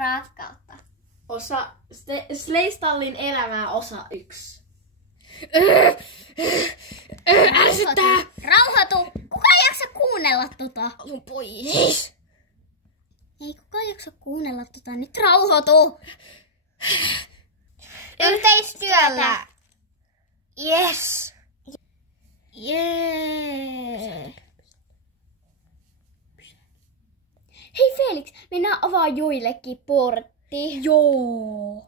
rakkautta. Sleistallin elämää osa 1. Ärsyttää! Rauhoitu! Kuka ei jaksa kuunnella tota? Sun pois! Ei kukaan jaksa kuunnella tota, nyt rauhoitu! Yhteistyöllä! Yes! Jee! Hei Felix, mennään avaa joillekin portti. Joo!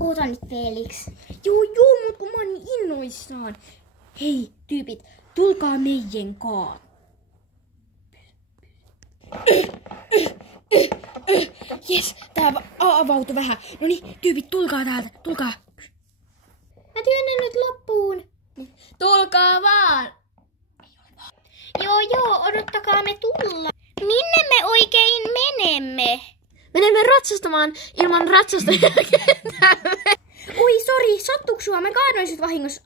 Oota nyt Felix. Joo, mut kun mä oon niin innoissaan. Hei, tyypit, tulkaa meidän kaan. Jes, tää avautui vähän. Noniin, tyypit, tulkaa täältä, tulkaa. Mä työnnän nyt loppuun. Tulkaa vaan! Joo, odottakaa me tulla. Minne me oikein menemme? Menemme ratsastamaan ilman ratsastajia. Oi, sori, sattuuko sua? Mä kaadoin sut vahingossa.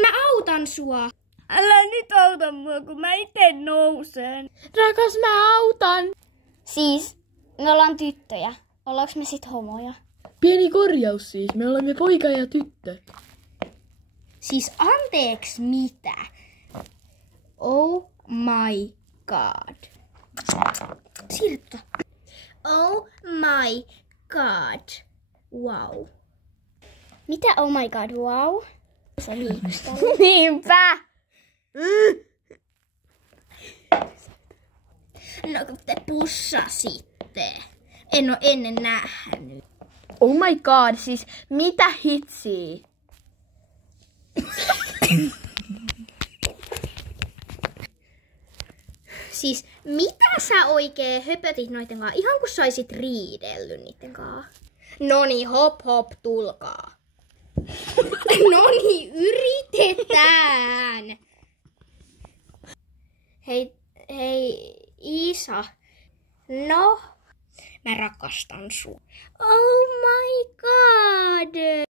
Mä autan sua. Älä nyt auta mua, kun mä ite nousen. Rakas, mä autan. Siis, me ollaan tyttöjä. Ollaanko me sit homoja? Pieni korjaus siis, me olemme poika ja tyttö. Siis anteeksi mitä? Oh my god. Siirryttä. Oh my god. Wow. Mitä oh my god, wow? Se liikusta. Niinpä! No kun te pussasitte. En oo ennen nähnyt. Oh my god, siis mitä hitsiä? Siis mitä sä oikein höpötit noitten kanssa? Ihan kun saisit riidellyt niitten kanssa. Noni, hop, tulkaa. Noni, yritetään. Hei, Iisa. No, mä rakastan sua. Oh my god.